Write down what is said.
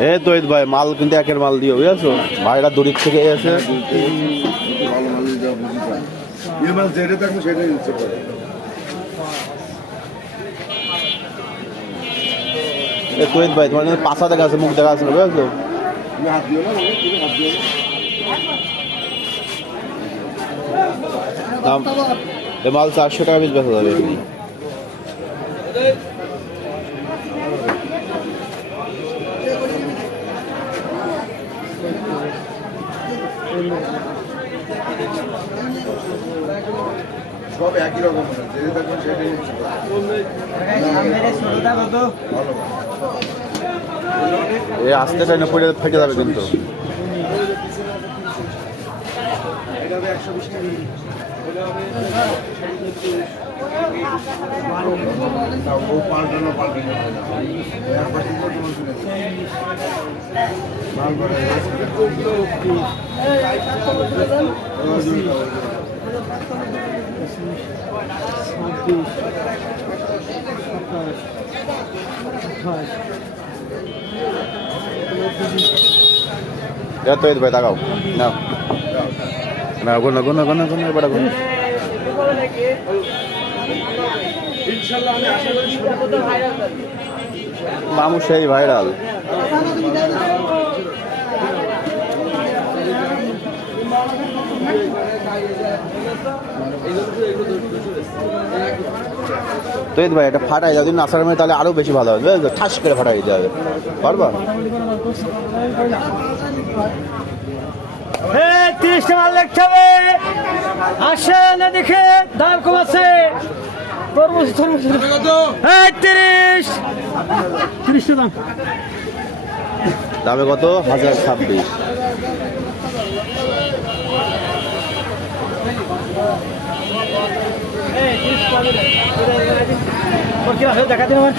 এ তো এই ভাই মাল কিন্তু একের মাল দিও বুঝেছ? ভাইরা দূরের থেকে এসে দিতে এ ভাই তোমার কিন্তু পাশা দেখা আছে মুখ দেখা আছে না বুঝেছ? তুমি হাত দিও না তুমি হাত দিও না। দাম এ মাল চারশো টাকা পিস বেচা যাবে। সব একই রকম যেটা সেটাই এ আস্তে টাইনে পড়ে ফেটে যাবে কিন্তু। না, পাল্টানো পাল্টানো হয় না একবার কি করে তোমার শুনে মাল করে এ তো ভাই তাকাও না না গোনা গোনা গোনা মামু সেই ভাইরাল তো ভাই এটা ফাটাই যদি নাসার মেয়ে তাহলে আরও বেশি ভালো হবে বুঝলে? ঠাস করে ফাটাই দিতে হবে। পারবা? তিরিশটা মাল দেখতে হবে আসে না দেখে দাম কমাচ্ছে তিরিশ তিরিশটা দাম দামে কত হাজার ছাব্বিশ দেখা দিন আমার